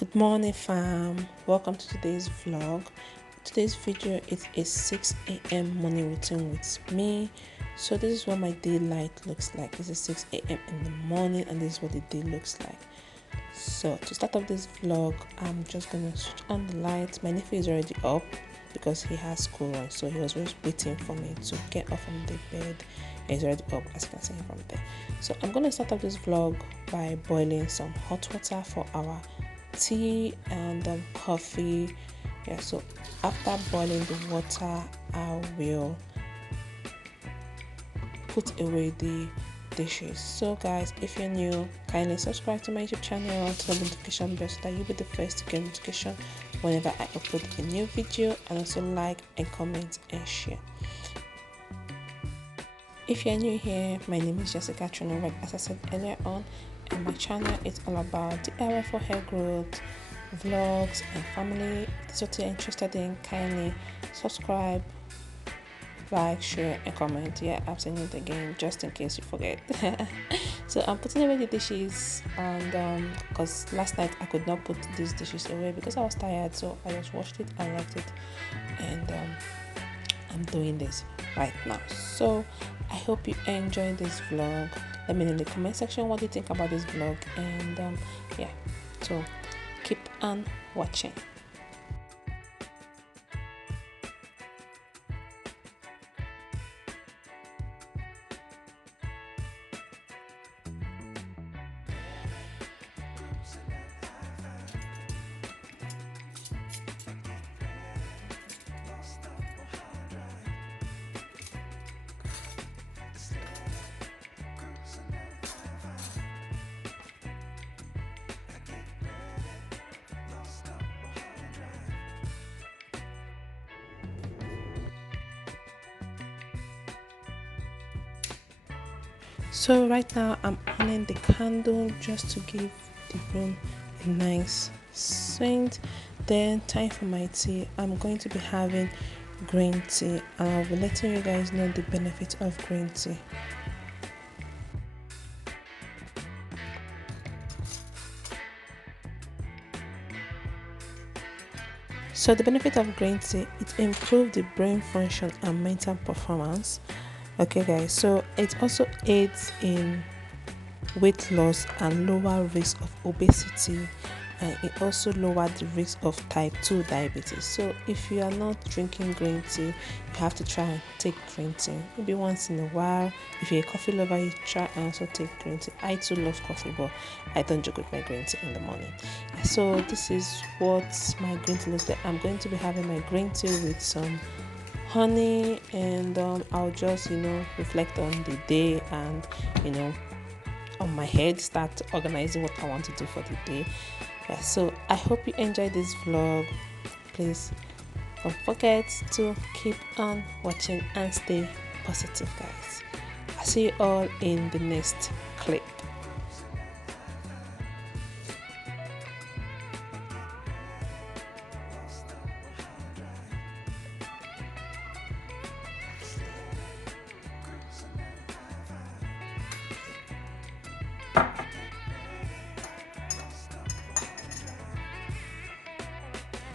Good morning fam, welcome to today's vlog. Today's video is a 6 a.m. morning routine with me. So this is what my daylight looks like. This is 6 a.m. in the morning and this is what the day looks like. So to start off this vlog, I'm just gonna switch on the lights. My nephew is already up because he has school on, so he was just waiting for me to get off from the bed. He's already up, as you can see from there. So I'm gonna start off this vlog by boiling some hot water for our tea and coffee. So after boiling the water, I will put away the dishes. So guys, if you're new, kindly subscribe to my YouTube channel and turn the notification bell so that you'll be the first to get notification whenever I upload a new video, and also like and comment and share. If you're new here, my name is Jessica Trinova, as I said earlier on, and my channel is all about DIY for hair growth, vlogs and family. So if you're interested in, kindly subscribe, like, share and comment. Yeah, I'm saying it again just in case you forget. So I'm putting away the dishes, and because last night I could not put these dishes away because I was tired, so I just washed it and left it, and I'm doing this right now. So I hope you enjoy this vlog. Let me know in the comment section what you think about this vlog, and yeah, so keep on watching. So right now I'm on the candle just to give the room a nice scent. Then time for my tea. I'm going to be having green tea, and I'll be letting you guys know the benefits of green tea. So the benefit of green tea, it improves the brain function and mental performance. Okay guys, so it also aids in weight loss and lower risk of obesity, and it also lowered the risk of type 2 diabetes. So if you are not drinking green tea, you have to try and take green tea maybe once in a while. If you're a coffee lover, you try and also take green tea. I too love coffee, but I don't drink with my green tea in the morning. So this is what my green tea looks like. I'm going to be having my green tea with some honey, and I'll just reflect on the day, and on my head start organizing what I want to do for the day. So I hope you enjoyed this vlog. Please don't forget to keep on watching and stay positive, guys. I'll see you all in the next clip.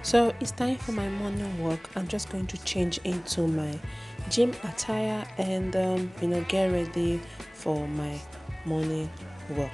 So it's time for my morning walk. I'm just going to change into my gym attire and get ready for my morning walk.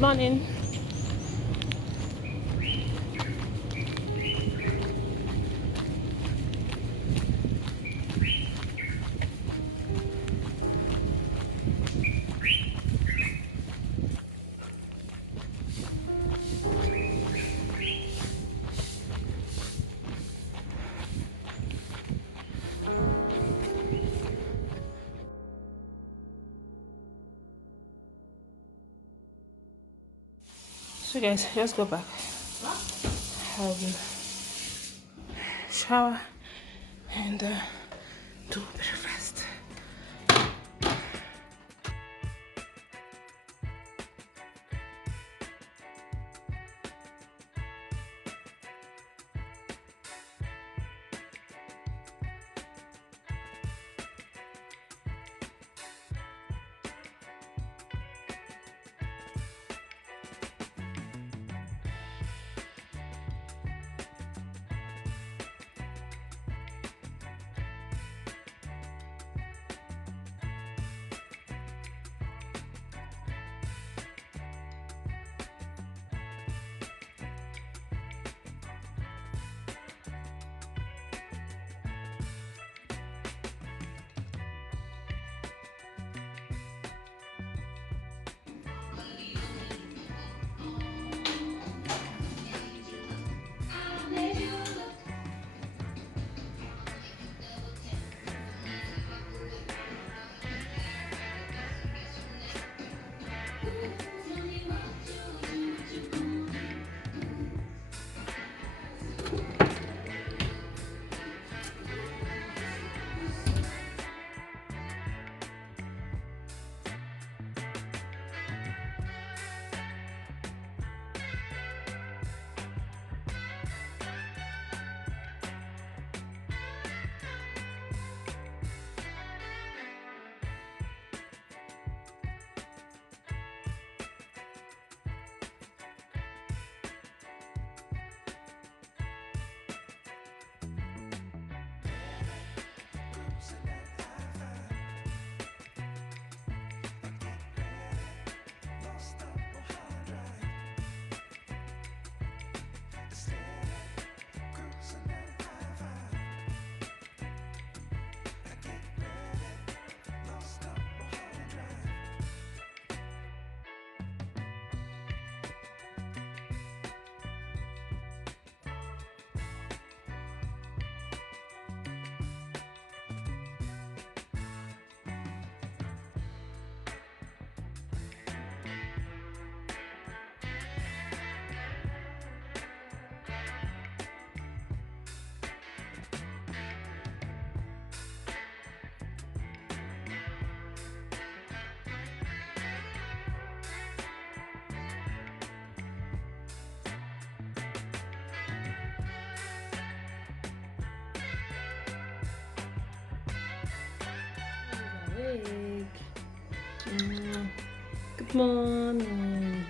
Good morning. So guys, just go back. Have a shower and do breakfast. Awake. Good morning.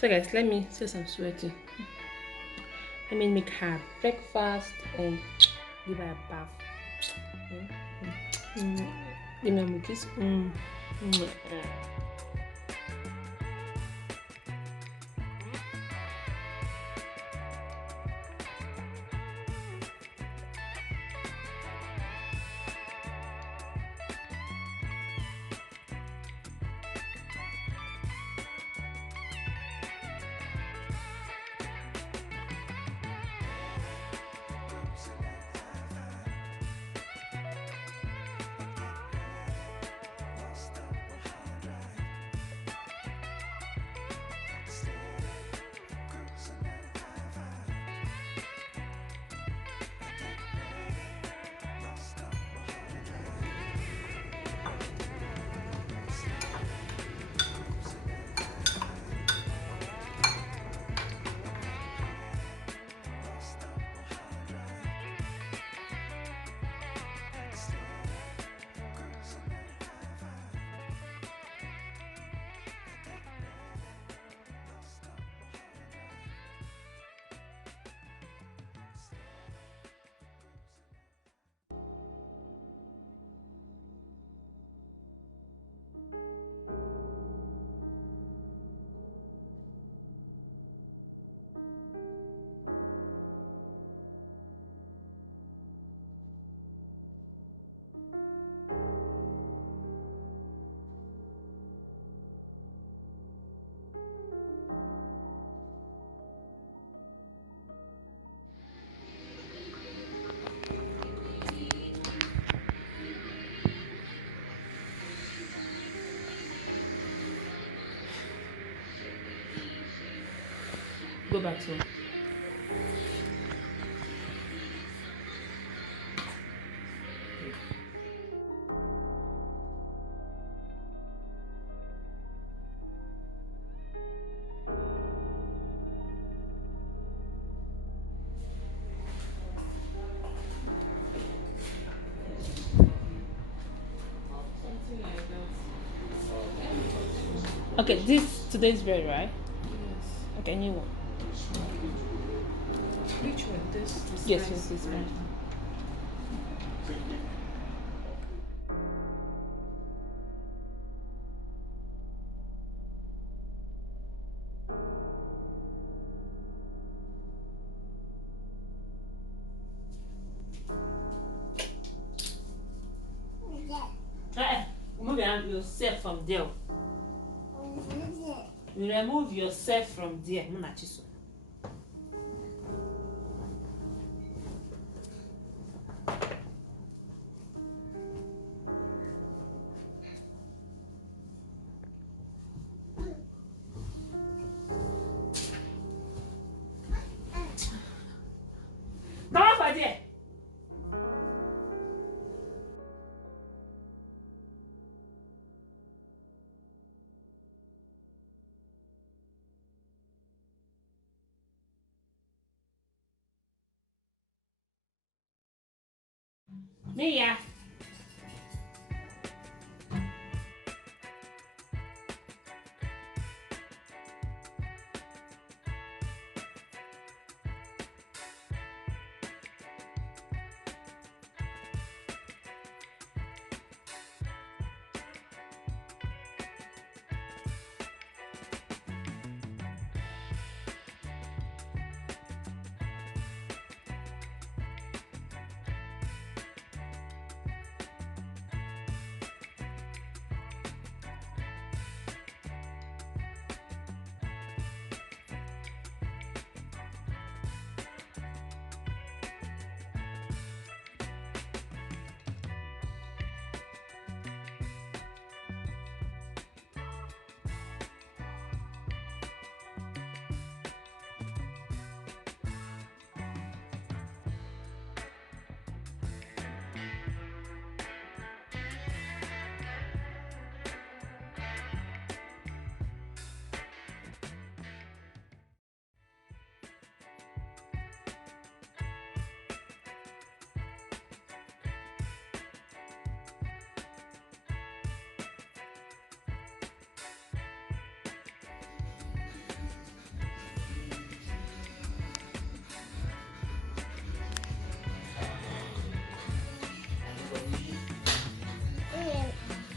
So guys, let me since I'm sweating. Let me make her breakfast and give her a bath. Give me a kiss. Go back to work. Something like that. Okay, this today's bread, right? Yes. Okay, new one. Which one? This yes, this bread. Remove yourself from there. Remove yourself from there. Come over there. Mia.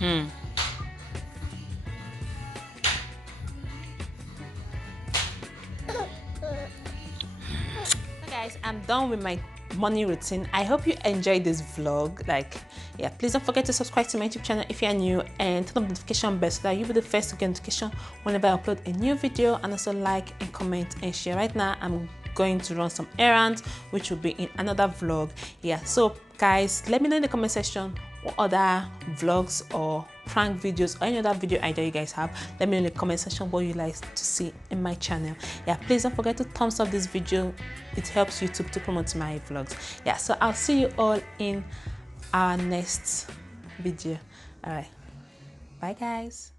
Hey guys, I'm done with my morning routine. I hope you enjoyed this vlog. Yeah, please don't forget to subscribe to my YouTube channel if you're new, and turn on the notification bell so that you'll be the first to get notification whenever I upload a new video, and also like and comment and share. Right now I'm going to run some errands, which will be in another vlog. Yeah, so guys, let me know in the comment section what other vlogs or prank videos or any other video idea you guys have. Let me know in the comment section what you like to see in my channel. Yeah, please don't forget to thumbs up this video. It helps YouTube to promote my vlogs. Yeah, so I'll see you all in our next video. All right, bye guys.